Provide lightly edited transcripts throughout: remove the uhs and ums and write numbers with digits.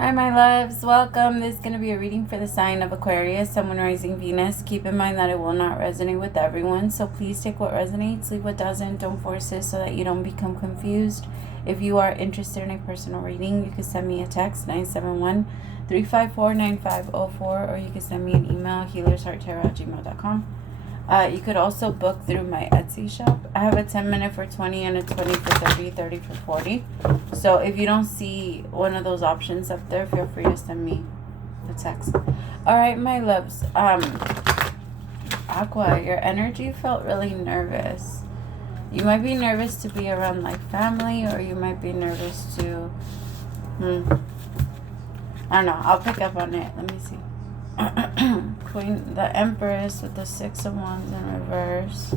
Hi, my loves. Welcome. This is going to be a reading for the sign of Aquarius, Sun, Moon, Rising, Venus. Keep in mind that it will not resonate with everyone, so please take what resonates, leave what doesn't. Don't force it so that you don't become confused. If you are interested in a personal reading, you can send me a text, 971-354-9504, or you can send me an email, healershearttarot@gmail.com. You could also book through my Etsy shop. I have a 10-minute for 20 and a 20 for 30, 30 for 40. So if you don't see one of those options up there, feel free to send me a text. All right, my loves. Aqua, your energy felt really nervous. You might be nervous to be around like family, or you might be nervous to, I don't know. I'll pick up on it. Let me see. Queen, the Empress with the 6 of Wands in reverse.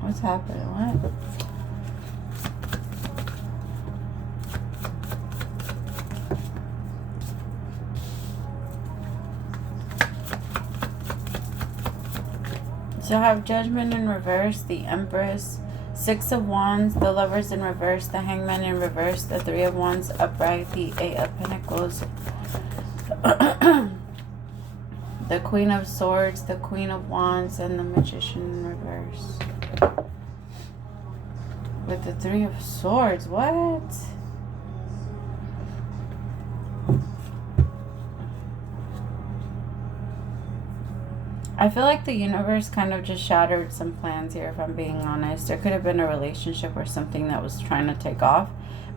What's happening? What? So I have Judgment in reverse, the Empress, 6 of Wands, the Lovers in reverse, the Hangman in reverse, the 3 of Wands upright, the 8 of Pentacles, the Queen of Swords, the Queen of Wands, and the Magician in reverse. With the 3 of Swords, what? I feel like the universe kind of just shattered some plans here, if I'm being honest. There could have been a relationship or something that was trying to take off,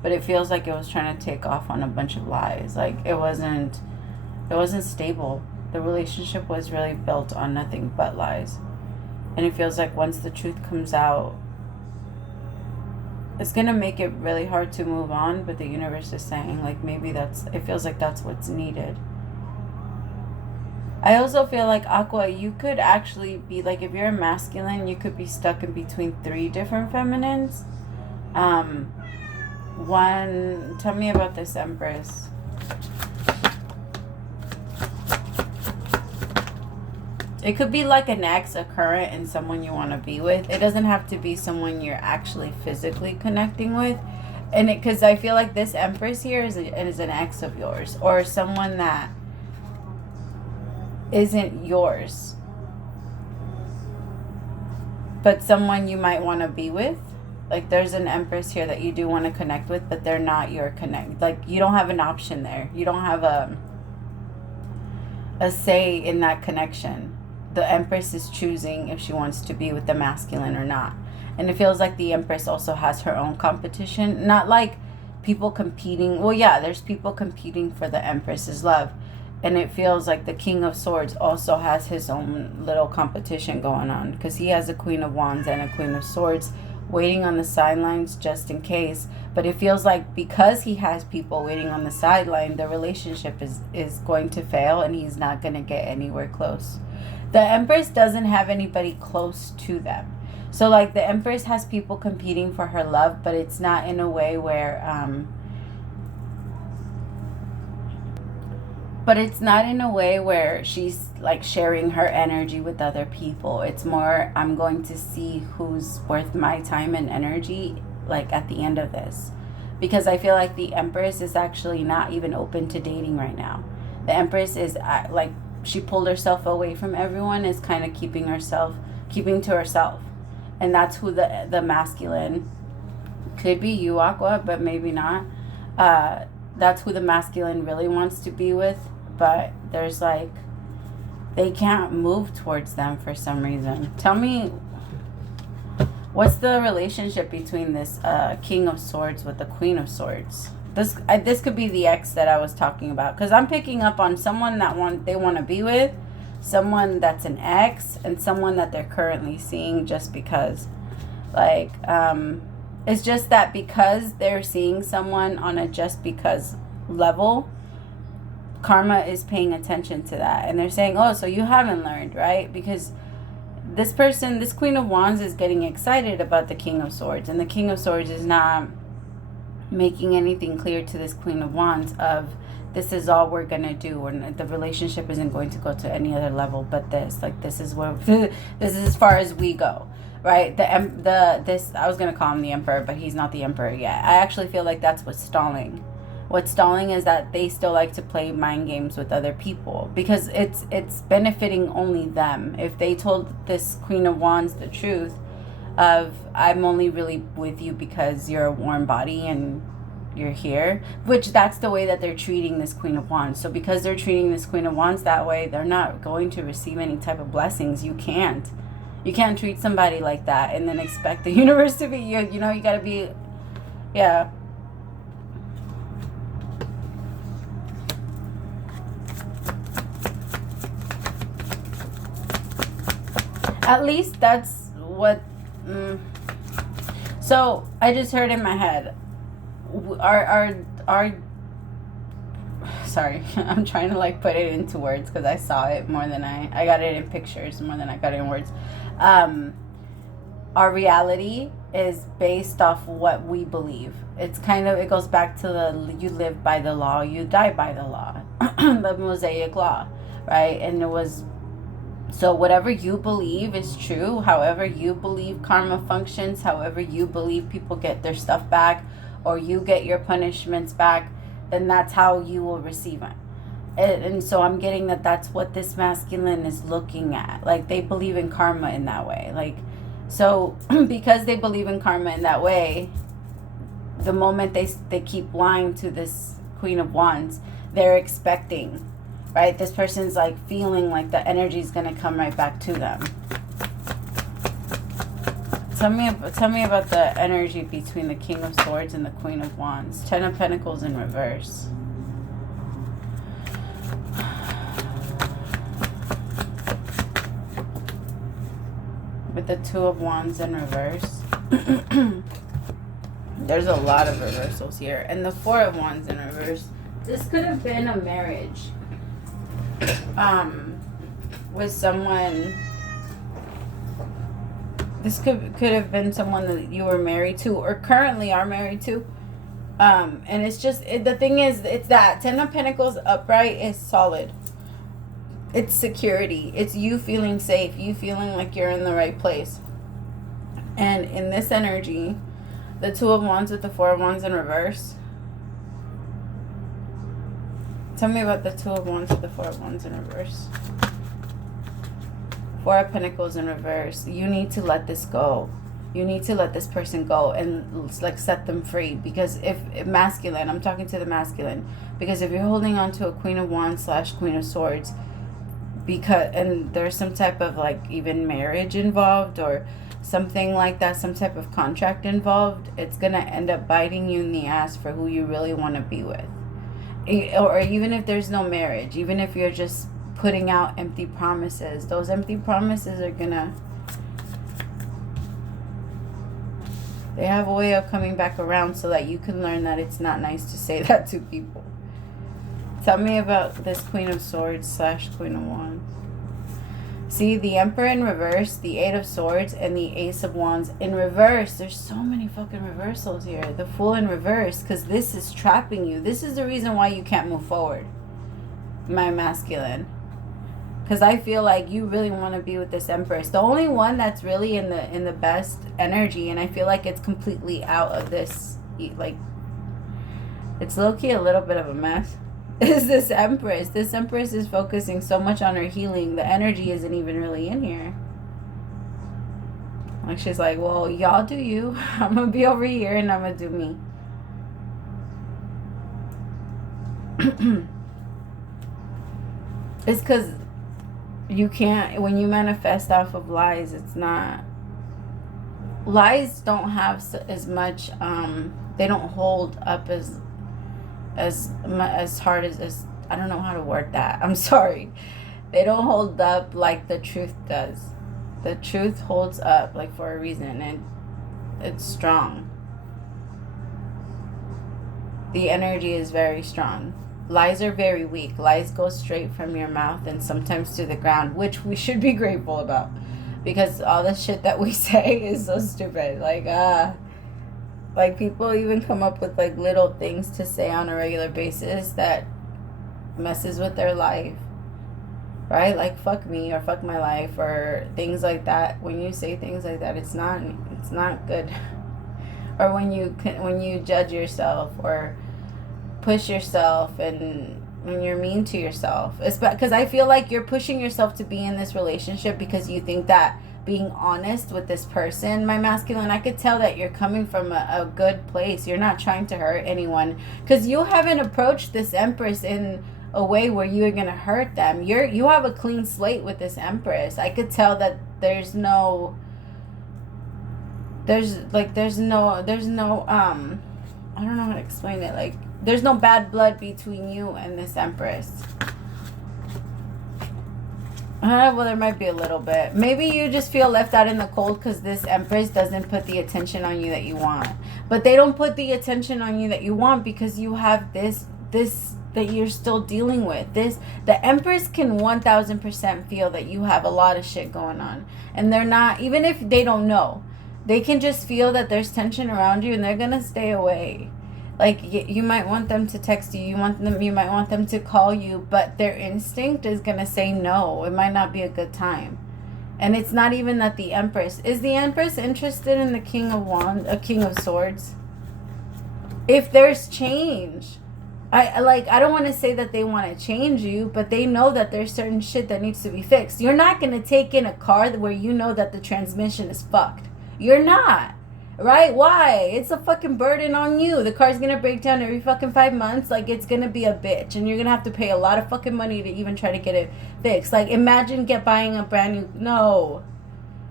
but it feels like it was trying to take off on a bunch of lies. Like it wasn't stable. The relationship was really built on nothing but lies. And it feels like once the truth comes out, it's going to make it really hard to move on, but the universe is saying like maybe it feels like that's what's needed. I also feel like, Aqua, you could actually be, like, if you're a masculine, you could be stuck in between 3 different feminines. Tell me about this Empress. It could be like an ex, a current, and someone you want to be with. It doesn't have to be someone you're actually physically connecting with. And because I feel like this Empress here is an ex of yours, or someone that isn't yours, but someone you might want to be with. Like there's an Empress here that you do want to connect with, but they're not your connect. Like you don't have an option there. You don't have a say in that connection. The Empress is choosing if she wants to be with the masculine or not. And it feels like the Empress also has her own competition. Not like people competing. Well, yeah, there's people competing for the Empress's love. And it feels like the King of Swords also has his own little competition going on, because he has a Queen of Wands and a Queen of Swords waiting on the sidelines just in case. But it feels like because he has people waiting on the sideline, the relationship is going to fail and he's not going to get anywhere close. The Empress doesn't have anybody close to them. So like the Empress has people competing for her love, but it's not in a way where she's like sharing her energy with other people. It's more, I'm going to see who's worth my time and energy, like at the end of this. Because I feel like the Empress is actually not even open to dating right now. The Empress is like, she pulled herself away from everyone, is kind of keeping to herself. And that's who the masculine, could be you, Aqua, but maybe not. That's who the masculine really wants to be with. But there's like, they can't move towards them for some reason. Tell me, what's the relationship between this King of Swords with the Queen of Swords? This could be the ex that I was talking about, because I'm picking up on someone that they want to be with, someone that's an ex, and someone that they're currently seeing just because. Like, it's just that because they're seeing someone on a just because level, karma is paying attention to that, and they're saying, oh, so you haven't learned, right? Because this person, this Queen of Wands, is getting excited about the King of Swords, and the King of Swords is not making anything clear to this Queen of Wands of this is all we're gonna do, and the relationship isn't going to go to any other level but this. Like, this is where this is as far as we go, right? This, I was gonna call him the emperor, but he's not the emperor yet. I actually feel like that's what's stalling. What's stalling is that they still like to play mind games with other people, because it's benefiting only them. If they told this Queen of Wands the truth of, I'm only really with you because you're a warm body and you're here, which that's the way that they're treating this Queen of Wands. So because they're treating this Queen of Wands that way, they're not going to receive any type of blessings. You can't treat somebody like that and then expect the universe to be you. You know, you gotta be, yeah. At least that's what. So I just heard in my head, our sorry, I'm trying to like put it into words because I saw it more than I got it in pictures more than I got it in words. Our reality is based off what we believe. It's kind of, it goes back to the, you live by the law, you die by the law, the Mosaic law, right? And it was, so whatever you believe is true, however you believe karma functions, however you believe people get their stuff back, or you get your punishments back, then that's how you will receive it. And so I'm getting that that's what this masculine is looking at. Like, they believe in karma in that way. Like, so because they believe in karma in that way, the moment they keep lying to this Queen of Wands, they're expecting, right? This person's like feeling like the energy is going to come right back to them. Tell me about the energy between the King of Swords and the Queen of Wands. 10 of Pentacles in reverse. With the 2 of Wands in reverse. There's a lot of reversals here. And the 4 of Wands in reverse. This could have been a marriage. With someone. This could have been someone that you were married to or currently are married to. And it's just, the thing is, it's that 10 of Pentacles upright is solid. It's security. It's you feeling safe. You feeling like you're in the right place. And in this energy, the 2 of Wands with the 4 of Wands in reverse. Tell me about the 2 of Wands with the 4 of Wands in reverse. 4 of Pentacles in reverse. You need to let this go. You need to let this person go and like set them free. Because if masculine, I'm talking to the masculine. Because if you're holding on to a Queen of Wands / Queen of Swords, and there's some type of like even marriage involved or something like that, some type of contract involved, it's going to end up biting you in the ass for who you really want to be with. Or even if there's no marriage, even if you're just putting out empty promises, those empty promises are gonna, they have a way of coming back around so that you can learn that it's not nice to say that to people. Tell me about this Queen of Swords / Queen of Wands. See, the Emperor in reverse, the 8 of Swords, and the Ace of Wands in reverse. There's so many fucking reversals here. The Fool in reverse, because this is trapping you. This is the reason why you can't move forward, my masculine. Because I feel like you really want to be with this Empress. The only one that's really in the best energy, and I feel like it's completely out of this, like, it's low-key a little bit of a mess, is this Empress. This Empress is focusing so much on her healing. The energy isn't even really in here. Like, she's like, well, y'all do you. I'm going to be over here and I'm going to do me. It's because you can't, when you manifest off of lies, it's not, lies don't have as much, they don't hold up as hard as, I don't know how to word that. I'm sorry. They don't hold up like the truth does. The truth holds up like for a reason, and it's strong. The energy is very strong. Lies are very weak. Lies go straight from your mouth and sometimes to the ground, which we should be grateful about, because all the shit that we say is so stupid. Like people even come up with like little things to say on a regular basis that messes with their life, right? Like, fuck me, or fuck my life, or things like that. When you say things like that, it's not good. Or when you judge yourself or push yourself, and when you're mean to yourself. It's because I feel like you're pushing yourself to be in this relationship because you think that being honest with this person, my masculine, I could tell that you're coming from a good place. You're not trying to hurt anyone, because you haven't approached this Empress in a way where you are gonna hurt them. You have a clean slate with this Empress. I could tell that there's no I don't know how to explain it. Like, there's no bad blood between you and this Empress. Well, there might be a little bit. Maybe you just feel left out in the cold because this Empress doesn't put the attention on you that you want. But they don't put the attention on you that you want because you have this that you're still dealing with. The Empress can 1000% feel that you have a lot of shit going on. And they're not, even if they don't know, they can just feel that there's tension around you, and they're going to stay away. Like, you might want them to text you, you might want them to call you, but their instinct is going to say no. It might not be a good time. And it's not even that the Empress. Is the Empress interested in the King of Swords? If there's change, I don't want to say that they want to change you, but they know that there's certain shit that needs to be fixed. You're not going to take in a car where you know that the transmission is fucked. You're not. Right? Why? It's a fucking burden on you. The car's gonna break down every fucking 5 months. Like, it's gonna be a bitch. And you're gonna have to pay a lot of fucking money to even try to get it fixed. Like, imagine buying a brand new... No.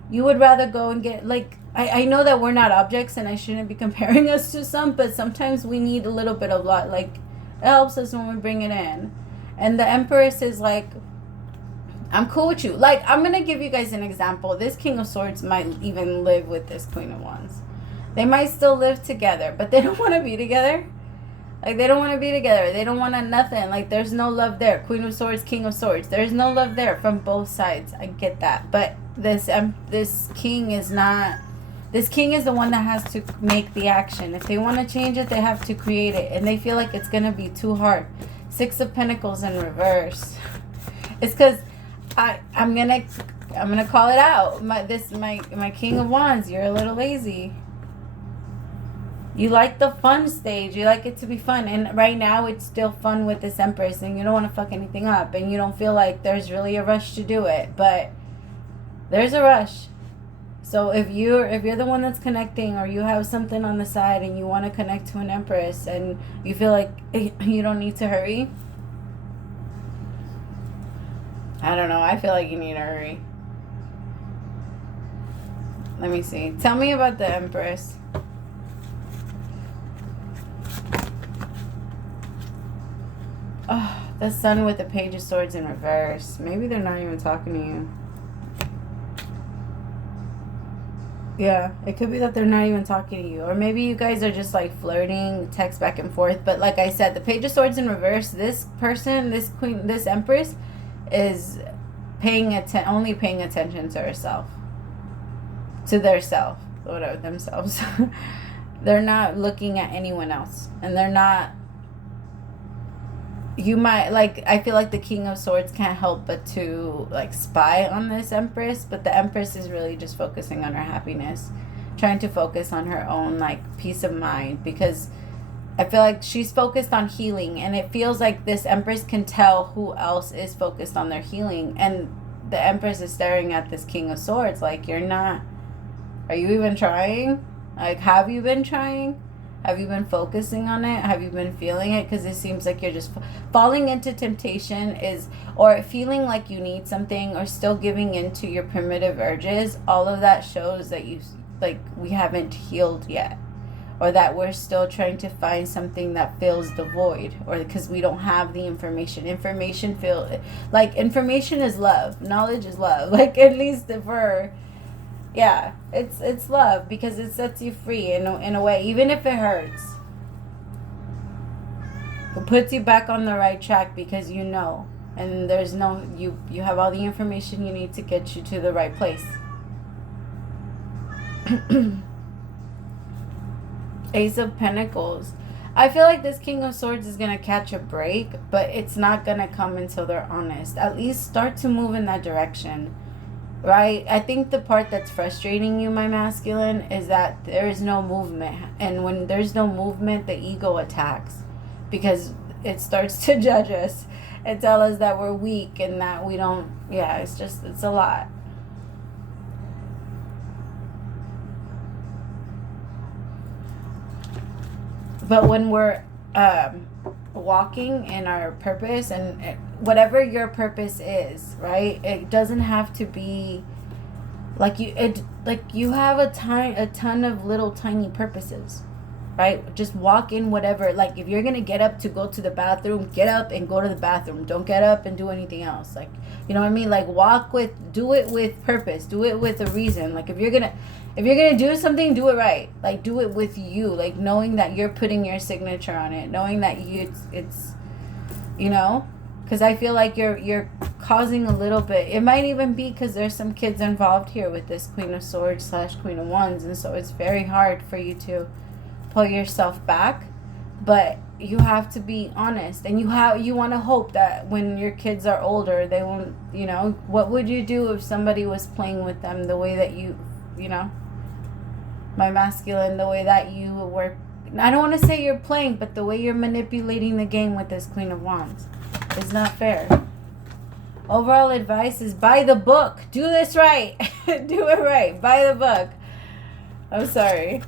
You would rather go and get... Like, I know that we're not objects and I shouldn't be comparing us to some, but sometimes we need a little bit of lot. Like, it helps us when we bring it in. And the Empress is like... I'm cool with you. Like, I'm gonna give you guys an example. This King of Swords might even live with this Queen of Wands. They might still live together, but they don't want to be together. Like, they don't want to be together. They don't want to nothing. Like, there's no love there. Queen of Swords, King of Swords. There's no love there from both sides. I get that. But this king is not... This king is the one that has to make the action. If they want to change it, they have to create it. And they feel like it's going to be too hard. Six of Pentacles in reverse. It's because I'm gonna call it out. My King of Wands, you're a little lazy. You like the fun stage. You like it to be fun. And right now it's still fun with this Empress. And you don't want to fuck anything up. And you don't feel like there's really a rush to do it. But there's a rush. So if you're the one that's connecting, or you have something on the side and you want to connect to an Empress and you feel like you don't need to hurry. I don't know. I feel like you need to hurry. Let me see. Tell me about the Empress. Oh, the Sun with the Page of Swords in reverse. Maybe they're not even talking to you. Yeah, it could be that they're not even talking to you. Or maybe you guys are just like flirting, text back and forth. But like I said, the Page of Swords in reverse, this person, this queen, this Empress is only paying attention to herself. To their self. Whatever, themselves. They're not looking at anyone else. And they're not... You might, like, I feel like the King of Swords can't help but to, like, spy on this Empress. But the Empress is really just focusing on her happiness. Trying to focus on her own, like, peace of mind. Because I feel like she's focused on healing. And it feels like this Empress can tell who else is focused on their healing. And the Empress is staring at this King of Swords. Like, you're not... Are you even trying? Like, have you been trying? Have you been focusing on it? Have you been feeling it? Because it seems like you're just falling into temptation or feeling like you need something, or still giving into your primitive urges. All of that shows that we haven't healed yet, or that we're still trying to find something that fills the void, or because we don't have the information. Information is love. Knowledge is love. Like, at least for... Yeah, it's love, because it sets you free in a way, even if it hurts. It puts you back on the right track, because you know, and there's no, you have all the information you need to get you to the right place. Ace of Pentacles. I feel like this King of Swords is going to catch a break, but it's not going to come until they're honest. At least start to move in that direction, right? I think the part that's frustrating you, my masculine, is that there is no movement. And when there's no movement, the ego attacks because it starts to judge us and tell us that we're weak and that we don't, yeah, it's a lot. But when we're walking in our purpose, and whatever your purpose is, right? It doesn't have to be like you have a ton of little tiny purposes, right? Just walk in whatever. Like if you're gonna get up to go to the bathroom, get up and go to the bathroom. Don't get up and do anything else. Like, you know what I mean? Like do it with purpose. Do it with a reason. Like if you're gonna do something, do it right. Like do it with you. Like knowing that you're putting your signature on it. Knowing that it's you know, because I feel like you're causing a little bit. It might even be because there's some kids involved here with this Queen of Swords / Queen of Wands, and so it's very hard for you to pull yourself back. But you have to be honest, and you want to hope that when your kids are older, they won't. You know, what would you do if somebody was playing with them the way that you know, my masculine, the way that you were. I don't want to say you're playing, but the way you're manipulating the game with this Queen of Wands is not fair. Overall advice is buy the book. Do this right. Do it right. Buy the book. I'm sorry.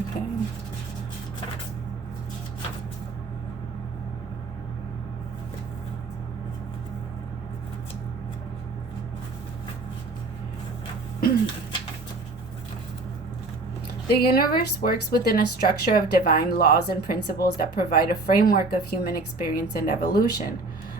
Okay. The universe works within a structure of divine laws and principles that provide a framework of human experience and evolution.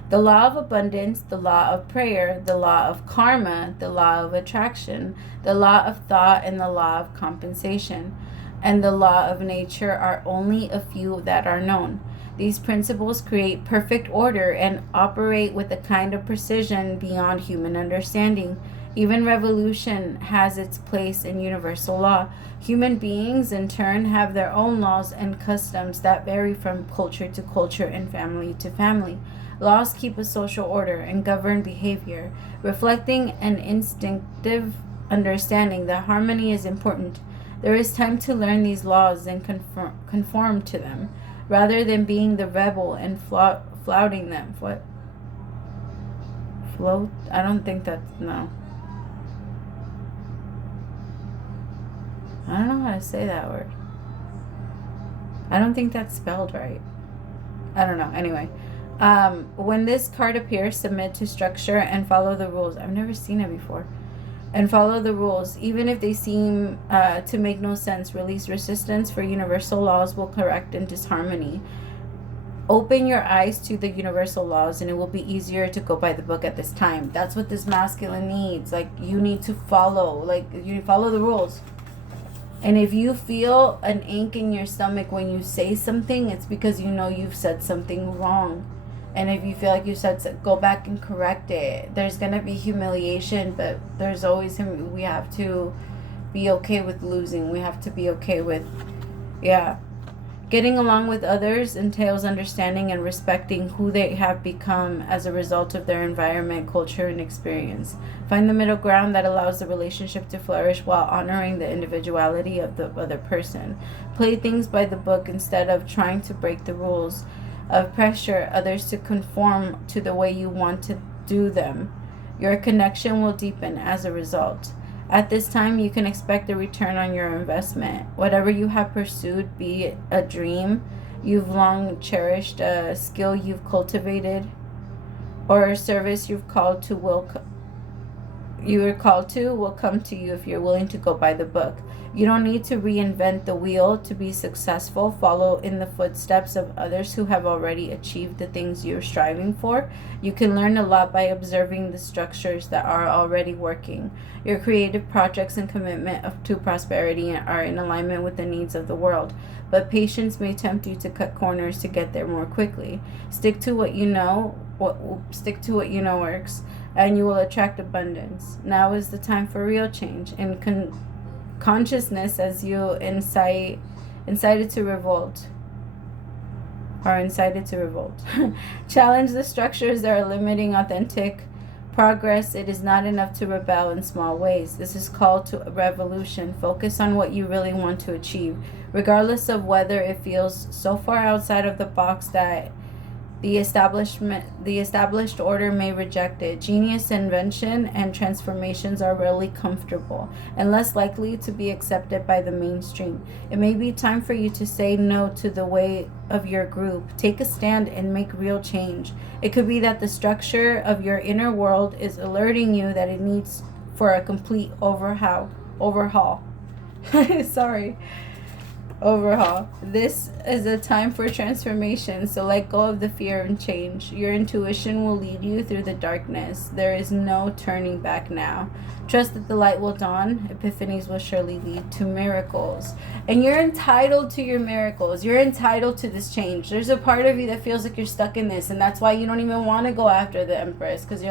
The law of abundance, the law of prayer, the law of karma, the law of attraction, the law of thought, and the law of compensation, and the law of nature are only a few that are known. These principles create perfect order and operate with a kind of precision beyond human understanding. Even revolution has its place in universal law. Human beings, in turn, have their own laws and customs that vary from culture to culture and family to family. Laws keep a social order and govern behavior, reflecting an instinctive understanding that harmony is important. There is time to learn these laws and conform to them, rather than being the rebel and flouting them. What? Float? I don't think that's... no. I don't know how to say that word. I don't think that's spelled right. I don't know. Anyway, when this card appears, submit to structure and follow the rules. I've never seen it before. And follow the rules, even if they seem to make no sense. Release resistance, for universal laws will correct in disharmony. Open your eyes to the universal laws, and it will be easier to go by the book at this time. That's what this masculine needs. Like, you need to follow. Like, you follow the rules. And if you feel an ache in your stomach when you say something, it's because you know you've said something wrong. And if you feel like you said, go back and correct it. There's going to be humiliation, but there's always, we have to be okay with losing. We have to be okay with, getting along with others entails understanding and respecting who they have become as a result of their environment, culture, and experience. Find the middle ground that allows the relationship to flourish while honoring the individuality of the other person. Play things by the book instead of trying to break the rules. Of pressure others to conform to the way you want to do them. Your connection will deepen as a result. At this time, you can expect a return on your investment. Whatever you have pursued, be it a dream you've long cherished, a skill you've cultivated, or a service you're called to, will come to you if you're willing to go by the book. You don't need to reinvent the wheel to be successful. Follow in the footsteps of others who have already achieved the things you're striving for. You can learn a lot by observing the structures that are already working. Your creative projects and commitment to prosperity are in alignment with the needs of the world, but patience may tempt you to cut corners to get there more quickly. Stick to what you know works, and you will attract abundance. Now is the time for real change and consciousness as you incite Incited to revolt. Are incited to revolt. Challenge the structures that are limiting authentic progress. It is not enough to rebel in small ways. This is called to revolution. Focus on what you really want to achieve, regardless of whether it feels so far outside of the box that the established order may reject it. Genius, invention, and transformations are rarely comfortable and less likely to be accepted by the mainstream. It may be time for you to say no to the way of your group. Take a stand and make real change. It could be that the structure of your inner world is alerting you that it needs for a complete overhaul. Sorry. Overhaul. This is a time for transformation, so let go of the fear and change. Your intuition will lead you through the darkness. There is no turning back now. Trust that the light will dawn. Epiphanies will surely lead to miracles. And you're entitled to your miracles. You're entitled to this change. There's a part of you that feels like you're stuck in this, and that's why you don't even want to go after the Empress, because you're